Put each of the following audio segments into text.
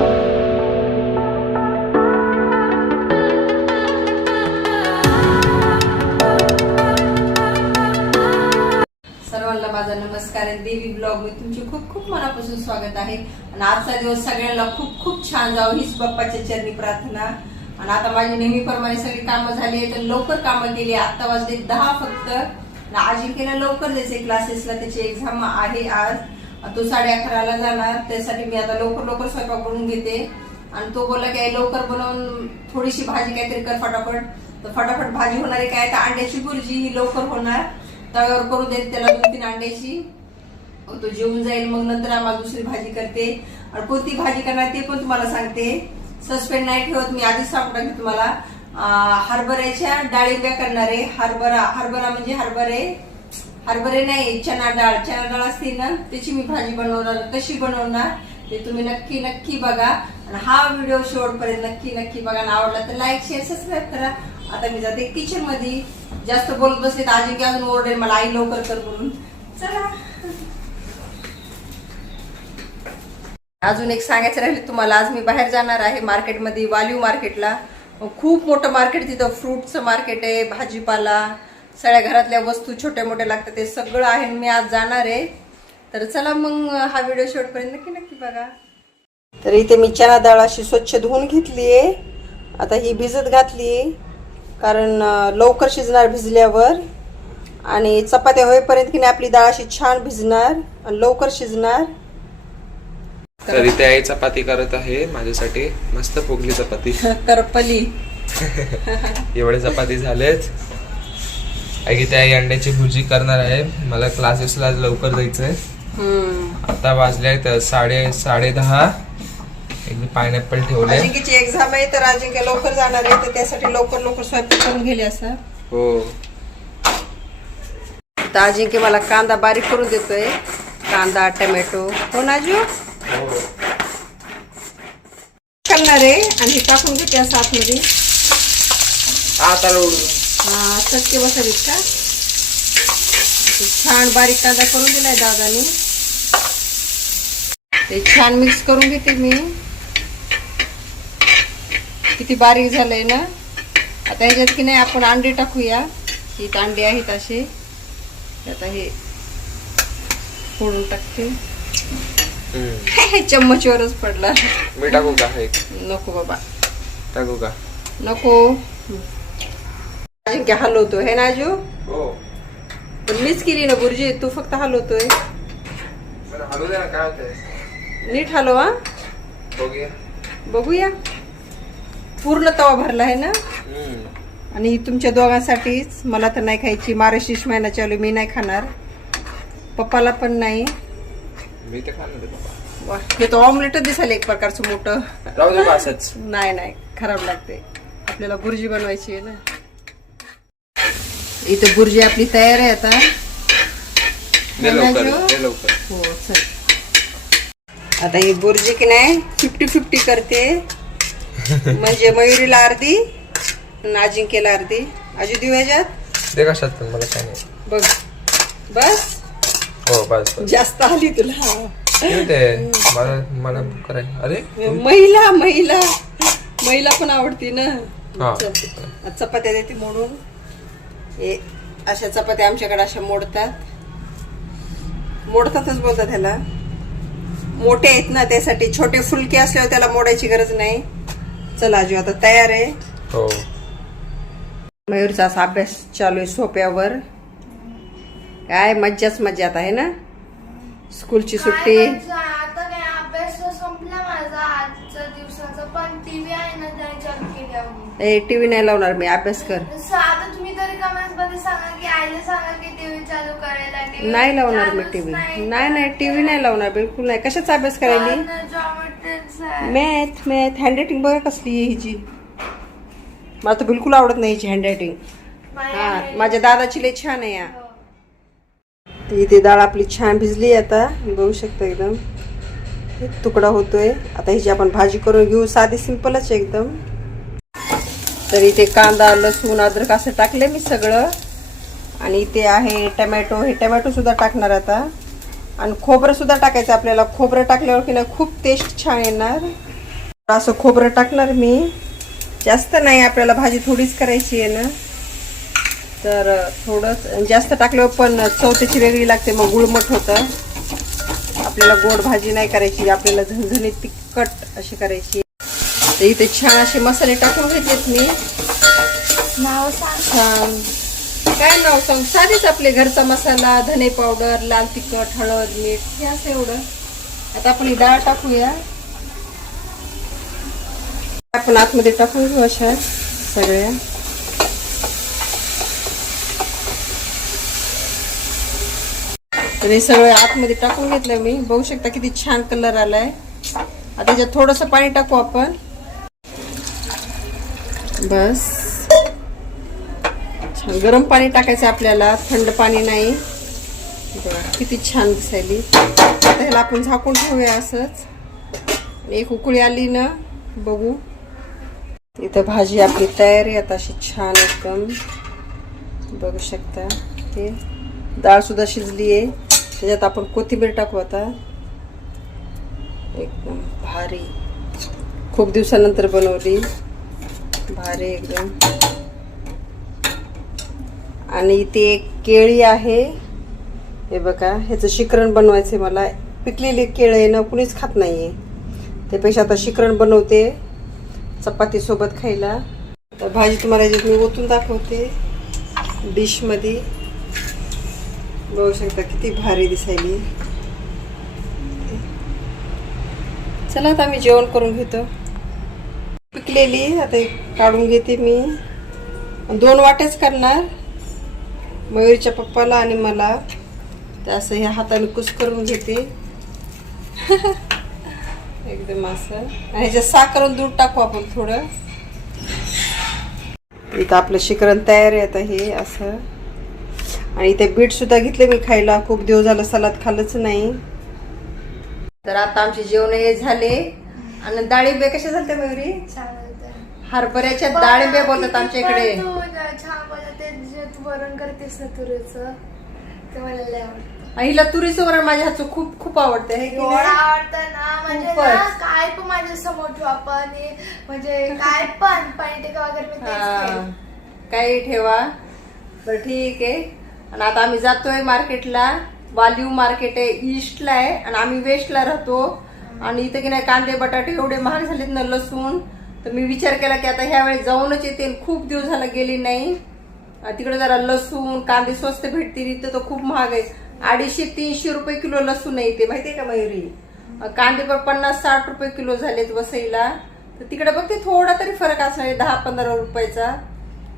सर्वांना माझा नमस्कार देवी ब्लॉगमध्ये तुमचे खूप खूप मनापासून स्वागत आहे. आणि आजचा दिवस सगळ्यांना खूप खूप छान जाऊ हीच बाप्पाच्या चरणी प्रार्थना. आणि आता माझी नेहमीप्रमाणे सगळी कामं झाली आहे तर लवकर कामं केली आता वाजले दहा फक्त. आणि आजी केला लवकर जायचे क्लासेसला त्याची एक्झाम आहे आज. तो साडे अकराला जाणार त्यासाठी मी आता लवकर लवकर स्वयंपाक करून घेते. आणि तो बोलला की लवकर बनवून थोडीशी भाजी काहीतरी कर फटाफट. तर फटाफट भाजी होणार आहे काय? तर अंड्याची भुर्जी ही लवकर होणार. तव्यावर करू देत त्याला दोन तीन अंड्याची. तो जेवून जाईल मग नंतर आम्हाला दुसरी भाजी करते. आणि कोणती भाजी करणार ते पण तुम्हाला सांगते. सस्पेंड नाही ठेवत मी आधीच सांगू टाकते तुम्हाला. हरभऱ्याच्या डाळिंब्या करणार. आहे हरभरा हरभरा म्हणजे हरभरे. हरभरे नाही चना डाळ. चना डाळ असते ना त्याची मी भाजी बनवणार कशी बनवणार ते तुम्ही नक्की नक्की बघा. आणि हा व्हिडिओ शेवटपर्यंत नक्की नक्की बघा. आणि आवडला तर लाईक शेअर सबस्क्राईब करा. आता मी जाते किचनमध्ये जास्त बोलत बसले तर आजी अजून ओरडेल मला आई लवकर कर म्हणून. चला. अजून एक सांगायचं राहिले तुम्हाला आज मी बाहेर जाणार आहे मार्केटमध्ये वाल्यू मार्केटला खूप मोठं मार्केट तिथं फ्रूटचं मार्केट आहे भाजीपाला. सगळ्या घरातल्या वस्तू छोट्या मोठ्या लागतात ते सगळं आहे आणि मी आज जाणार आहे. तर चला मग हा व्हिडिओ शेवटपर्यंत नक्की नक्की बघा. तर इथे मी चना डाळ अशी स्वच्छ धुवून घेतली आहे. आता ही भिजत घातली कारण लवकर शिजणार भिजल्यावर. आणि चपात्या होईपर्यंत की नाही आपली डाळ अशी छान भिजणार आणि लवकर शिजणार. तर इथे आई चपाती करत आहे माझ्यासाठी. मस्त फुगली चपाती. करपली. एवढे चपाती झालेत. इथे आई अंड्याची भुर्जी करणार आहे. मला क्लासेसला लवकर जायचंय. आता वाजले आहेत साडे साडे दहा. एक पायनॅपल ठेवले. अजिंक्यची एक्झाम आहे तर अजिंक्य लवकर जाणार आहे तर त्यासाठी लवकर लवकर स्वयंपाक करून गेले असं. हो. तर अजिंक्य मला कांदा बारीक करून देतोय. कांदा टमॅटो. हो नाजू? करणार आहे आणि टाकून घेते असं आतमध्ये. आता चटके बसावीत का? छान बारीक कांदा करून दिलाय दादानी. ते छान मिक्स करून घेते मी. किती बारीक झालंय ना? आता ह्याच्यात की नाही आपण अंडे टाकूया. ही अंडे आहेत असे ते आता हे फोडून टाकते. चम्मचवरच पडला. मी टाकू का नको बाबा. टाकू का? नको. अजिंक्य हलवतो हे नाजू हो. पण मीच केली ना गुरुजी तू फक्त हलवतोय नीट हलव हा. बघूया. बघूया. पूर्ण तवा भरला आहे ना. आणि तुमच्या दोघांसाठीच मला तर नाही खायची. मार्गशीर्ष महिना चालू मी नाही खाणार. पप्पाला पण नाही. मी तर खाणार हे तर ऑमलेटच दिसायला एक प्रकारचं मोठं. नाही नाही खराब लागते. आपल्याला बुर्जी बनवायची आहे ना. इथं बुर्जी आपली तयार आहे आता हो चल. आता ही बुर्जी की नाही फिफ्टी फिफ्टी करते. म्हणजे मयुरीला अर्धी अजिंक्यला अर्धी. अजू देऊ ह्याच्यात? कशात पण मला काय नाही. बघ. बस? हो बस बस. जास्त आली तुला. मला मला कराय अरे महिला महिला. महिला पण आवडती ना. हा. चल. चपात्या देते मोडून हे अशा चपात्या आमच्याकडे अशा मोडतात. मोडतातच बोलतात ह्याला. मोठे आहेत ना त्यासाठी छोटे फुलके असल्यावर त्याला मोडायची गरज नाही. चला आजू आता तयार आहे. हो. मयूरचा असा अभ्यास चालू आहे सोप्यावर. काय मज्जाच मज्जा आता आहे ना? स्कूलची सुट्टी. काय मजा, आता काय अभ्यास तर संपला माझा आजच्या दिवसाचा पण टीव्ही आहे ना टीव्ही नाही लावणार मी अभ्यास कर स- आता तुम्ही तरी कमेंट्समध्ये सांगा की आईला सांगा की टीव्ही चालू करायला TV नाही लावणार मी चालूच टीव्ही. नाही. नाही टीव्ही नाही लावणार बिलकुल नाही. कशाचा अभ्यास करायली? आहे. मॅथ मॅथ हँडरायटिंग बघा कसली आहे हिची. मला तर बिलकुल आवडत नाही हिची हँडरायटिंग माझ्या हा माझ्या दादाची लई छान आहे या. हो. तर इथे डाळ आपली छान भिजली आता. बघू शकता एकदम. एक तुकडा होतोय. आता हिची आपण भाजी करून घेऊ. साधी सिंपलच आहे एकदम. तर इथे कांदा लसूण अद्रक असं टाकले मी सगळं. आणि इथे आहे टमॅटो. हे टमॅटो सुद्धा टाकणार आता. आणि खोबरं सुद्धा टाकायचं आपल्याला. खोबरं टाकल्यावर की नाही खूप टेस्ट छान येणार. असं खोबरं टाकणार मी. जास्त नाही आपल्याला भाजी थोडीच करायची आहे ना. तर थोडंच. जास्त टाकल्यावर पण चव त्याची वेगळी लागते. मग गुळमट होतं. आपल्याला गोड भाजी नाही करायची. आपल्याला झणझणीत तिखट अशी करायची. तर इथे छान असे मसाले टाकून घेतलेत मी. नाव सांग. छान. काय नाव सांग? साधेच आपले घरचा मसाला धने पावडर लाल तिखट हळद मीठ हे असं एवढं. आता आपण ही डाळ टाकूया. आपण आतमध्ये टाकून घेऊ अशा सगळ्या. तर हे सगळं आतमध्ये टाकून घेतलं मी. बघू शकता किती छान कलर आलाय. आता त्याच्यात थोडस पाणी टाकू आपण. बस. छान. गरम पाणी टाकायचं आपल्याला. थंड पाणी नाही. बघा किती छान दिसायली. आता ह्याला आपण झाकून ठेवूया असंच. एक उकळी आली ना बघू. इथं भाजी आपली तयार आहे. आता अशी छान एकदम. बघू शकता. हे डाळ सुद्धा शिजली आहे. त्याच्यात आपण कोथिंबीर टाकू आता. एकदम भारी. खूप दिवसानंतर बनवली. भारी एकदम. आणि इथे एक केळी आहे. हे बघा ह्याचं शिकरण बनवायचं मला. पिकलेली केळं आहे ना कुणीच खात नाही आहे त्यापेक्षा आता शिकरण बनवते. चपातीसोबत खायला. तर भाजी तुम्हाला याच्यात मी ओतून दाखवते. डिशमध्ये बघू शकता किती भारी दिसायली. चला आता मी जेवण करून घेतो. पिकलेली आता काढून घेते मी. दोन वाटेच करणार. मयूरच्या पप्पाला आणि मला. तर असं ह्या हाताने कुस करून घेते. एकदम असं. आणि ह्याच्यात साखर आणि दूध टाकू आपण थोडं. इथं आपलं शिकरण तयार आहे आता हे असं. आणि इथे बीट सुद्धा घेतले मी खायला. खूप दिवस झालं सलाद खाल्लंच नाही. तर आता आमचे जेवण हे झाले. आणि डाळिंबे कशा झाले मयुरी. हरभऱ्याच्या डाळिंबे बोलतात आमच्या इकडे. वरण करतेस ना तुरीचं. ते मला लय आवडतं. आणि हिला तुरीचं वरण माझ्या हातचं खूप खूप आवडतं हे की एवढं नाही? आवडतं ना. म्हणजे ना खूपच. काय पण माझ्यासमोर ठेवा पण हे म्हणजे काय पण पनीर वगैरे मी तेच हा. खाईन. काही ठेवा. बरं ठीक आहे. आणि आता आम्ही जातोय मार्केटला. वाल्यू मार्केट आहे ईस्टला आहे. आणि आम्ही वेस्टला राहतो. आणि इथं की नाही कांदे बटाटे एवढे महाग झालेत ना लसूण. तर मी विचार केला की आता ह्या वेळेस जाऊनच येते. खूप दिवस झाला गेली नाही. तिकडे जरा लसूण कांदे स्वस्त भेटतील इथं तर खूप महाग आहे. अडीचशे तीनशे रुपये किलो लसूण आहे इथे माहितीये का मयुरी? कांदे पण पन्नास साठ रुपये किलो झालेत वसईला. तर तिकडे बघते थोडा तरी फरक असणार आहे दहा पंधरा रुपयाचा.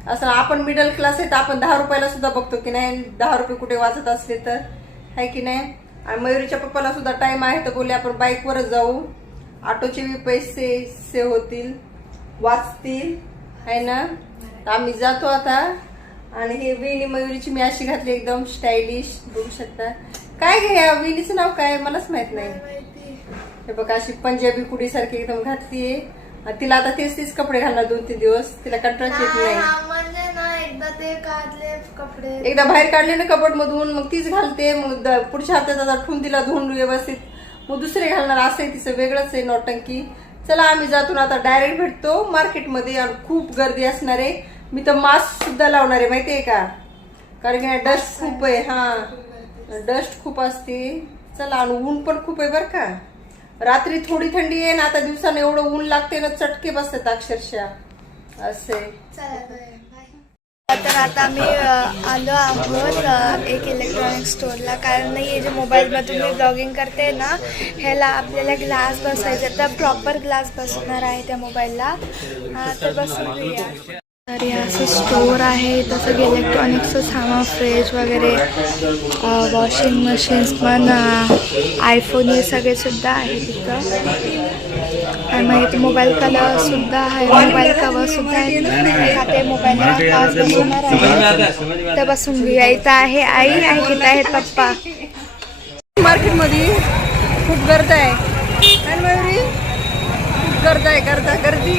असं आपण मिडल क्लास आहे तर आपण दहा रुपयाला सुद्धा बघतो की नाही दहा रुपये कुठे वाचत असले तर. आहे की नाही? आणि मयुरीच्या पप्पाला सुद्धा टाइम आहे तर बोले आपण बाईकवरच जाऊ. ऑटोचे बी पैसे से होतील वाचतील. आहे ना? तर आम्ही जातो आता. आणि हे वेणी मयुरीची मी अशी घातली एकदम स्टायलिश बघू शकता. काय घे या वेणीचं नाव काय? मलाच माहीत नाही. हे बघा अशी पंजाबी कुडी सारखी एकदम घातलीये तिला आता तेच तेच कपडे घालणार दोन तीन दिवस. तिला कंटाळच येत नाही, म्हणजे ना एकदा ते काढले कपडे. एकदा बाहेर काढले ना कबड मधून मग तीच घालते. मग द- पुढच्या हातात आता ठेवून तिला धुवून व्यवस्थित. मग दुसरे घालणार असं आहे तिचं वेगळंच आहे नौटंकी. चला आम्ही जातून आता डायरेक्ट भेटतो मार्केटमध्ये आणि खूप गर्दी असणार आहे. मी तर मास्क सुद्धा लावणार आहे माहितीये का? कारण की डस्ट खूप आहे हा. डस्ट खूप असते. चला आणि ऊन पण खूप आहे बरं का. रात्री थोडी थंडी आहे ना आता दिवसानं एवढं ऊन लागते ना चटके बसतात अक्षरशः. असे. तर आता आम्ही आलो आहोत एक इलेक्ट्रॉनिक स्टोअरला कारण हे जे मोबाईलमधून मी ब्लॉगिंग करते ना ह्याला आपल्याला ग्लास बसवायचा तर प्रॉपर ग्लास बसणार आहे त्या मोबाईलला हा, तर बसून तर हे असं स्टोअर आहे तसं इलेक्ट्रॉनिक्सचं सामान फ्रीज वगैरे वॉशिंग मशीन्स पण आयफोन हे सगळे सुद्धा आहे तिथं. आणि मग इथे मोबाईल कलरसुद्धा आहे मोबाईल कवर सुद्धा आहे. खाते मोबाईल ग्लास बसवणार आहे. तर बसून घेऊया. इथं आहे आई आहे इथं आहे पप्पा. मार्केटमध्ये खूप गर्द आहे. काय खूप आहे गर्दा गर्दी.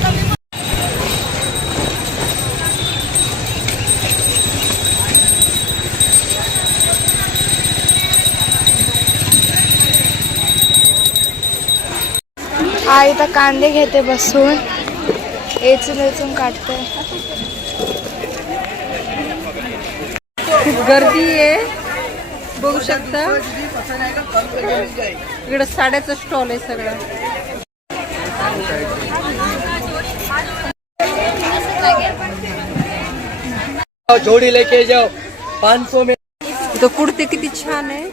हा इथं कांदे घेते बसून. एचून एचून काढते. गर्दी आहे. बघू शकता. इकडं साड्याचं स्टॉल आहे सगळं. जोड़ी लेके जाओ. पाँच सौ में तो कुर्ते किती छान आहे.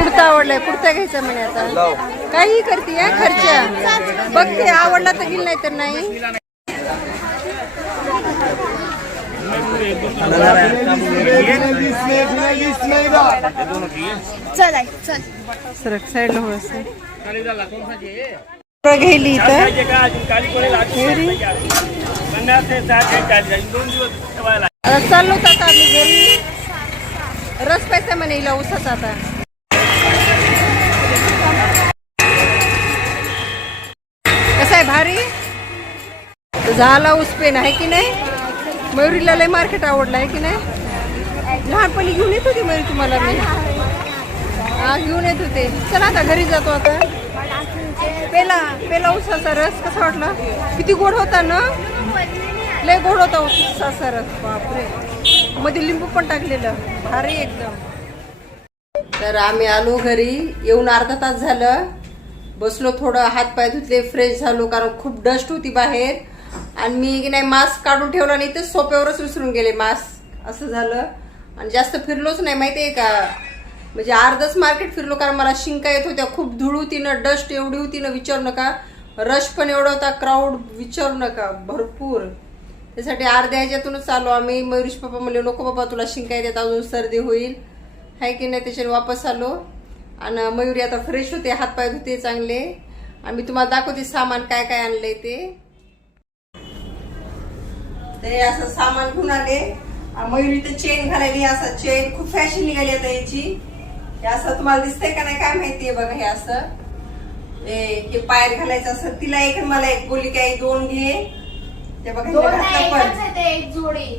कुर्ता आवडलाय? कुर्ता घ्यायचा म्हणे आता. काही करते हा खर्च. बघते आवडला तर घेईल नाही. तर नाही चल आई चल सरक हो इथं. आता चाललो आता आम्ही घरी. रस पैसा म्हणे उसाचा आता. काय भारी. झाला उसपेन आहे की नाही? मयुरीला लय मार्केट आवडलं आहे की नाही? लहानपणी घेऊन येत होती मयुरी तुम्हाला मी. हा घेऊन येत होते. चला आता घरी जातो आता. पेला पेला उसाचा रस कसा वाटला? किती गोड होता ना? लय गोड होता उसाचा रस बापरे. मध्ये लिंबू पण टाकलेलं. भारी एकदम. तर आम्ही आलो घरी. येऊन अर्धा तास झालं. बसलो थोडं हात पाय धुतले फ्रेश झालो कारण खूप डस्ट होती बाहेर. आणि मी की नाही मास्क काढून ठेवला नाही तर सोप्यावरच विसरून गेले मास्क असं झालं. आणि जास्त फिरलोच नाही माहितीये का? म्हणजे अर्धच मार्केट फिरलो कारण मला शिंका येत होत्या. खूप धूळ होती ना डस्ट एवढी होती ना विचारू नका. रश पण एवढा होता क्राऊड विचारू नका. भरपूर. त्यासाठी अर्ध्या ह्याच्यातूनच आलो आम्ही. मयुरीश पप्पा म्हणले नको बाबा तुला शिंका येतात अजून सर्दी होईल. आहे की नाही त्याच्याने वापस आलो. आणि मयुरी आता फ्रेश होते हातपाय धुते चांगले. आणि मी तुम्हाला दाखवते सामान काय काय आणलंय ते. ते असं सामान घेऊन आले मयुरी तर चेन घालायली असं चेन खूप फॅशन निघाली आता याची. हे असं तुम्हाला दिसतंय का नाही काय माहितीये बघा हे असं. हे पायात घालायचं असं तिला एक मला एक बोली काय दोन घे. ते बघा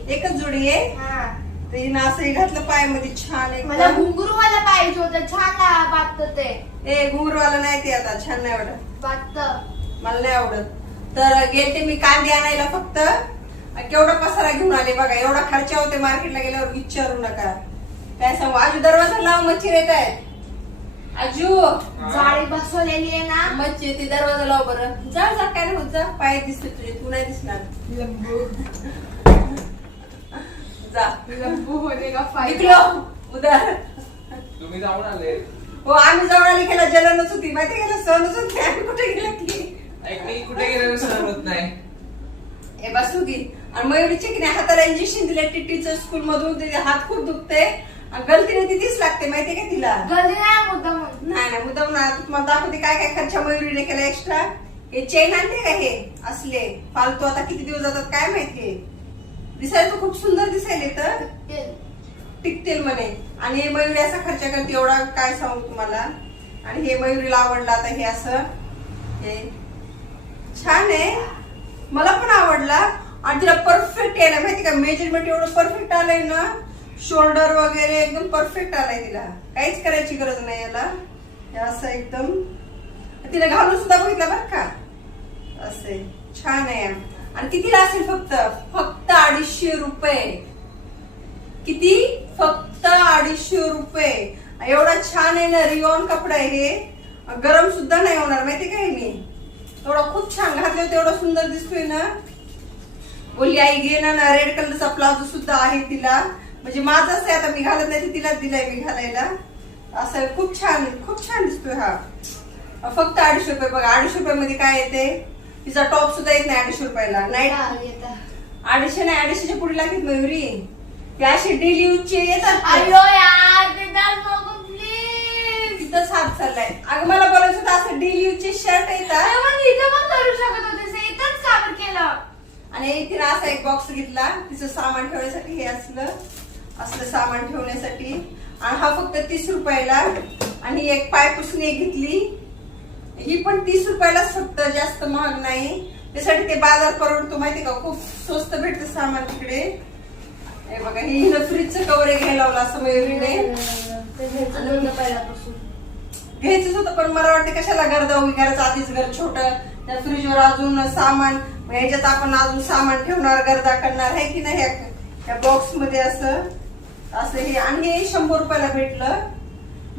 एकच जोडी. आहे? तर हिनं असं हे घातलं पायामध्ये छान मला एकदम घुंगरू मला पाहिजे होतं छान वाटत ते. ए घुंगरवाला नाही ते आता छान नाही आवडत वाटत. मला नाही आवडत. तर गेलते मी कांदे आणायला फक्त. केवढा पसारा घेऊन आले बघा एवढा खर्च होते मार्केटला गेल्यावर विचारू नका. काय सांगू आजू दरवाजा लाव मच्छी येत आहेत. आजू. जाळी बसवलेली आहे ना. मच्छी ती दरवाजा लाव बरं. जा जा काय नाही होत जा. पाय दिसते तुझे तू नाही दिसणार. जा. निघलो. उदार तुम्ही जाऊन आले. हो आम्ही जवळ आली गेला जलनच होती. माहिती गेला सणच होती आम्ही कुठे गेला की? ऐक मी कुठे गेलेलो सहन होत नाही. हे बसू की. आणि मयुरीचे की नाही हाताला इंजेक्शन दिले टीटीचं स्कूल मधून तिचे हात खूप दुखते. आणि गलतीने ती तीच लागते माहितीये का तिला? नाही मुद्दा म्हणून नाही नाही मुद्दाम ना तुम्हाला दाखवते काय काय खर्च मयुरीने केला एक्स्ट्रा हे चेन आणते का हे? असले. फालतू आता किती दिवस जातात काय माहितीये दिसायला तर खूप सुंदर दिसायले तर. टिकतील म्हणे. आणि हे मयुरी असा खर्च करते एवढा काय सांगू तुम्हाला? आणि हे मयुरीला आवडलं आता हे असं. हे. छान आहे. मला पण आवडला. आणि तिला परफेक्ट यायला माहिती का? मेजरमेंट एवढं परफेक्ट आलंय ना. शोल्डर वगैरे एकदम परफेक्ट आलाय तिला. काहीच करायची गरज नाही याला. हे असं एकदम. तिला घालून सुद्धा बघितलं बरं का? असे छान आहे. आणि कितीला असेल फक्त? फक्त अडीचशे रुपये. किती? फक्त अडीचशे रुपये. एवढा छान आहे ना रिओन कपडा आहे हे. गरम सुद्धा नाही होणार माहिती का मी? एवढा खूप छान घातलं तेवढा सुंदर दिसतोय ना. बोलली आई घे ना ना रेड कलरचा प्लाझो सुद्धा आहे तिला. म्हणजे माझाच आहे आता मी घालत नाही तर तिलाच दिलाय मी घालायला. असं खूप छान खूप छान दिसतोय हा. फक्त अडीचशे रुपये बघा. अडीचशे रुपयामध्ये काय येते? तिचा टॉप सुद्धा येत नाही अडीचशे रुपयाला नाईट अडीचशे नाही अडीचशेच्या पुढे लागेल मयुरी. ते असे डेली यूजचे येतात. अयो यार ते तर नको प्लीज तिथंच हात चाललाय. अगं मला बोलायचं होतं असं डेली यूजचे शर्ट येतात. इथं पण करू शकत होते ते इथंच केलं. आणि तिने असा एक बॉक्स घेतला तिचं सामान ठेवण्यासाठी हे असलं असलं सामान ठेवण्यासाठी. आणि हा फक्त तीस रुपयाला. आणि एक पाय एक घेतली. ही पण तीस रुपयालाच फक्त जास्त महाग नाही. त्यासाठी ते बाजार परवडतो माहिती का? खूप स्वस्त भेटतं सामान तिकडे. हे बघा हे फ्रीजचं कवर घ्यायला लावलं असं मयुरीने घ्यायचंच होतं पण मला वाटतं कशाला गर्द उभी घराचं आधीच घर छोट. त्या फ्रीजवर अजून सामान ह्याच्यात आपण अजून सामान ठेवणार गर्दा करणार आहे की नाही? या बॉक्समध्ये असं असं हे. आणि हे शंभर रुपयाला भेटलं.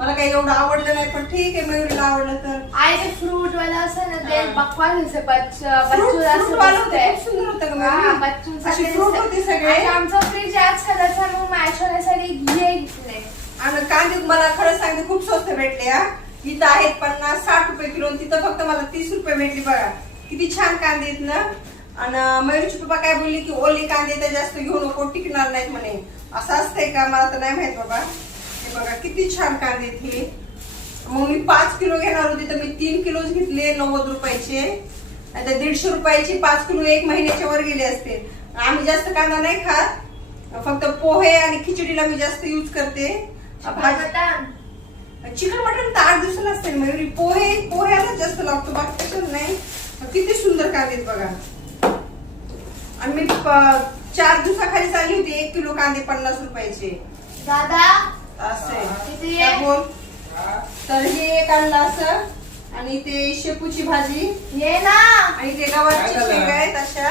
मला काही एवढं आवडलं नाही पण ठीक आहे मयुरीला आवडलं तर. आई ते फ्रूट वाला असं ना ते हा. बकवास बच्च Fruit- बच्चूला fruit वालं होतं, खूप सुंदर होतं गं हा मयुरी. बच्चूंसाठी अशी fruit होती सगळे. आणि आमचा फ्रीज याच कलरचा मग मॅच होण्यासाठी घे घेतले आणि कांदे मला खरं सांगते खूप स्वस्त भेटले हा. इथं आहेत पन्नास साठ रुपये किलो आणि तिथं फक्त मला तीस रुपये भेटली बघा. किती छान कांदे आहेत ना. आणि मयुरीची पप्पा काय बोलली की ओले कांदे तर जास्त घेऊ नको टिकणार नाहीत म्हणे. असं असतंय का मला तर नाही माहीत बाबा. बघा किती छान कांदे हे. मग मी पाच किलो घेणार होते तर मी तीन किलोच घेतले नव्वद रुपयाचे. तर दीडशे रुपयाचे पाच किलो एक महिन्याच्या वर गेले असते. आम्ही जास्त कांदा नाही खात. फक्त पोहे आणि खिचडीला मी जास्त यूज करते. भाजी चिकन मटन तर आठ दिवसाला असते मयुरी पोहे पोह्याला जास्त लागतो बाकी कशाला नाही. किती सुंदर कांदे बघा. आणि मी चार दिवसाखाली चालली होती एक किलो कांदे पन्नास रुपयाचे. दादा असे? बोल तर हे एक आणलं असं आणि ते शेपूची भाजी. ये ना. आणि ते गव्हाची? शेंगा आहेत अशा.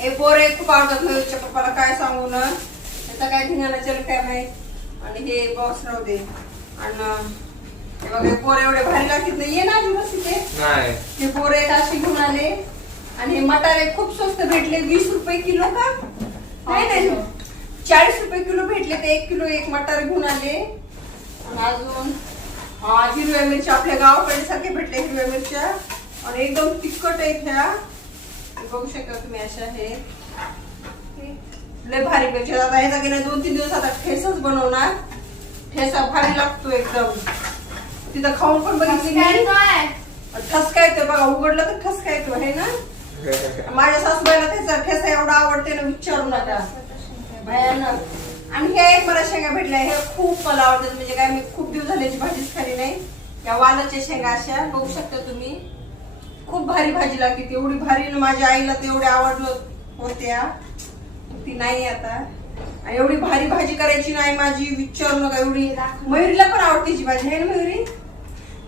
हे. बोरे खूप आवडतात मयूरच्या पप्पाला काय सांगू ना? त्याचा काय धिंगाणा चल काय माहीत आणि हे बॉक्स राहू दे. आणि हे बघा बोरे एवढे भारी लागतात ना. ये ना इथे. नाही. हे बोरे असे घेऊन आले. आणि हे मटारे खूप स्वस्त भेटले वीस रुपये किलो का? नाही नाही. चाळीस रुपये किलो भेटले ते. एक किलो एक मटार घेऊन आले. आणि अजून हा, हिरव्या मिरच्या आपल्या गावाकडे सारखे भेटले हिरव्या मिरच्या. आणि एकदम तिखट आहेत ह्या हे बघू शकता तुम्ही अशा हे लय भारी मिरच्या आता ह्याचा गेल्या दोन तीन दिवस आता ठेसच बनवणार. ठेसा भारी लागतो एकदम. तिथं खाऊन पण बघितली काय? ठसका येतो बघा उघडलं तर ठसका येतो हे ना? माझ्या सासूबाईला त्याचा ठेसा एवढा आवडते ना विचारू नका. भयानक. आणि हे एक मला शेंगा भेटल्या हे खूप मला आवडतात. म्हणजे काय मी खूप दिवस झाल्याची भाजीच खाली नाही. या वालाच्या शेंगा अशा बघू शकता तुम्ही. खूप भारी भाजी लागते ती. एवढी भारी ना माझ्या आईला ते एवढे आवडलं होत्या. ती नाही आता. एवढी भारी भाजी करायची नाही माझी विचारू नका. एवढी मयुरीला पण आवडते जी भाजी आहे ना मयुरी?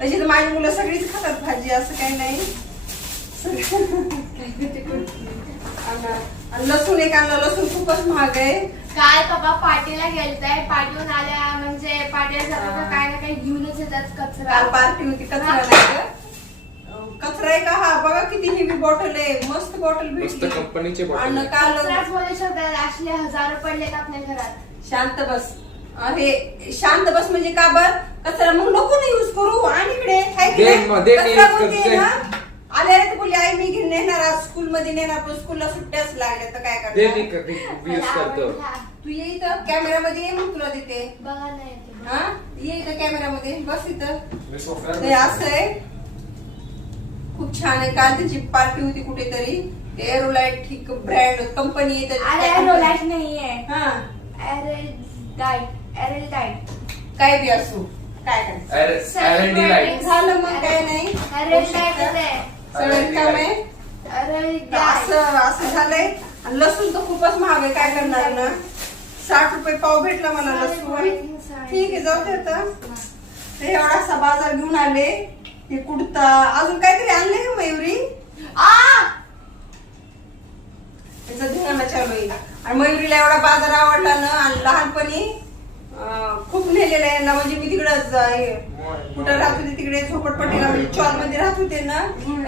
तशी तर माझी मुलं सगळीच खातात भाजी असं काही नाही. आणि लसूण एक आणलं लसूण खूपच महाग आहे. काल बाबा पार्टीला गेलताय. पार्टीहून आल्या म्हणजे पार्टीला जातात तर काय ना काही घेऊनच येतात कचरा. काल पार्टी होती कचरा नाही का? अं, कचरा आहे का? हा बघा किती हेवी बॉटल आहे. मस्त बॉटल मस्त भेटली कंपनीचे आणि काल कचराच बोलू शकतात असले हजार पडलेत आपल्या घरात. शांत बस. हे शांत बस म्हणजे का बर? कचरा मग नको ना युज करू. आणि इकडे हाय की दे नाही? मग, दे मी कचरा use. ना आले रे तर बोलली आई मी घेऊन नेणार मध्ये नेणार पण स्कूलला सुट्ट्याच लागल्या तर काय दे मी करणार यूज करतो. तू ये इथं कॅमेरामध्ये ये मग तुला देते. बघा नाही येते. हा? ये इथं कॅमेरामध्ये बस इथं. मी सोफ्यावर ते असं आहे. खूप छान आहे. काल त्याची पार्टी होती कुठेतरी. ते एरोलाइट ठीक ब्रँड कंपनी अरे रोलॅट नाहीये. हा. एरेल डाईट एरेल डाईट काय बी असो. काय light. झालं मग काय नाही. एरेल डाईट सगळं काम आहे. तर असं असं झालंय. आणि लसूण तर खूपच महाग आहे काय करणार ना? साठ रुपये पाव भेटला मला लसूण. ठीक आहे जाऊ दे आता. ते एवढासा बाजार घेऊन आले. हे कुडता. अजून काहीतरी आणले का मयुरी? त्याचा धिंगाणा चालू आहे. आणि मयुरीला एवढा बाजार आवडला ना आणि लहानपणी खूप लिहिलेलं आहे ना म्हणजे मी तिकडं कुठं राहत होते तिकडे झोपडपट्टीला म्हणजे चॉलमध्ये राहत होते ना.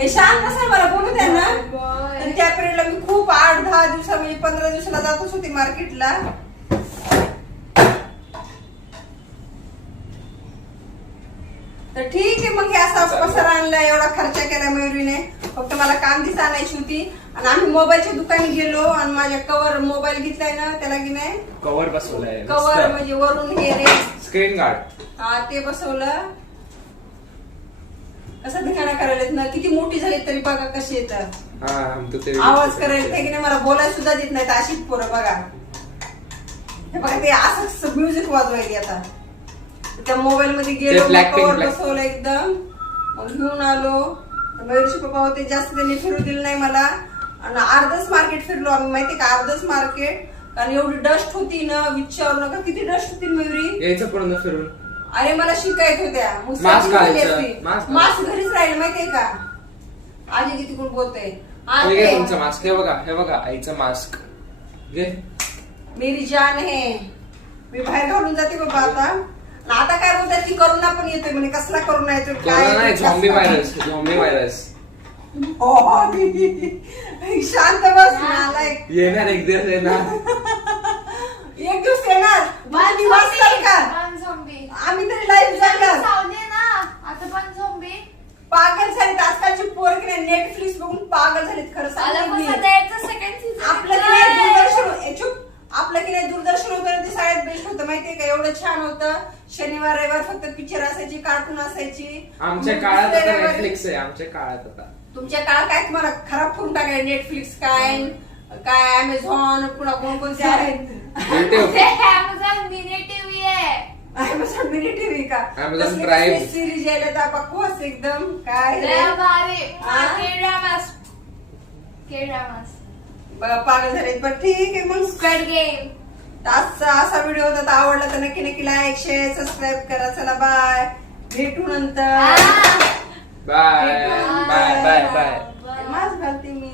शांत असा मला बोलू त्यांना आणि त्या पिरियडला मी खूप आठ दहा दिवसा म्हणजे पंधरा दिवसाला जातच होते मार्केटला. तर ठीक आहे मग हे असा पसर आणला एवढा खर्च केला मयुरीने. फक्त मला कांदीच आणायची होती. आणि आम्ही मोबाईलच्या दुकानी गेलो आणि माझ्या कवर मोबाईल घेतलाय ना त्याला की नाही? कव्हर बसवलंय कवर म्हणजे वरून हे रे. स्क्रीन गार्ड हा ते बसवलं. कसं धिंगाणा करायला ना किती मोठी झाली तरी बघा कशी येतात. हा आमचं ते आवाज करायला की नाही मला बोलायला सुद्धा देत नाही अशीच पोरं बघा. हे बघा ते असं म्युझिक वाजवायली आता. त्या मोबाईल मध्ये गेलो ते Blackpink, कवर बसवलं एकदम. मग घेऊन आलो. तर मयुरशी पप्पा होते जास्त त्यांनी फिरू दिलं नाही मला. आणि अर्धच मार्केट फिरलो आम्ही माहिती का? अर्धच मार्केट. कारण एवढी डस्ट होती ना विचारू नका किती डस्ट होती मयुरी यायचं पूर्ण फिरून. अरे मला शिकायत होत्या. मग मास्क सगळी झाली घालायचं, असती. मास्क मास्क घरीच राहील माहितीये का? आजी किती कोण बोलते. हे घे तुमचं मास्क हे बघा हे बघा आईचं मास्क घे. मेरी जान है. मी बाहेर घालून जाते बाबा आता. आणि आता काय बोलतात की करोना पण येतोय म्हणे कसला करोना येतोय कोरोना नाही येतोय, झॉम्बी कसला- व्हायरस झॉम्बी व्हायरस शांत बस. नालायक. येणार एक दिवस येणार. एक दिवस येणार. दोन दिवस का आम्ही तरी लाईव्ह जाणार आता पण झोंबी पागल झालीत आजकालची पोर की नाही. नेटफ्लिक्स बघून पागल झालीत खरं सांगते मी. आपलं की आपलं की नाही दूरदर्शन होतं ना ते सगळ्यात बेस्ट होतं माहितीये का? एवढं छान होतं. शनिवार रविवार फक्त पिक्चर असायची कार्टून असायची. आमच्या काळात दुसऱ्या आता रविवारी- नेटफ्लिक्स आहे आमच्या काळात आता. तुमच्या काळात काय तुम्हाला खराब करून टाकाय नेटफ्लिक्स काय? काय अमेझॉन पुन्हा कोण कोणते आहेत? YouTube. अमेझॉन मिनी टीव्ही का? Amazon Prime. सिरीज यायला तर बकवास एकदम? काय रे? बघा पागल झालेत. पण ठीक आहे मग. स्क्वेड गेम आजचा असा व्हिडिओ होता. आवडला तर नक्की नक्की लाईक शेअर सबस्क्राईब करा. चला बाय भेटू नंतर. बाय बाय बाय बाय माझ घालते मी.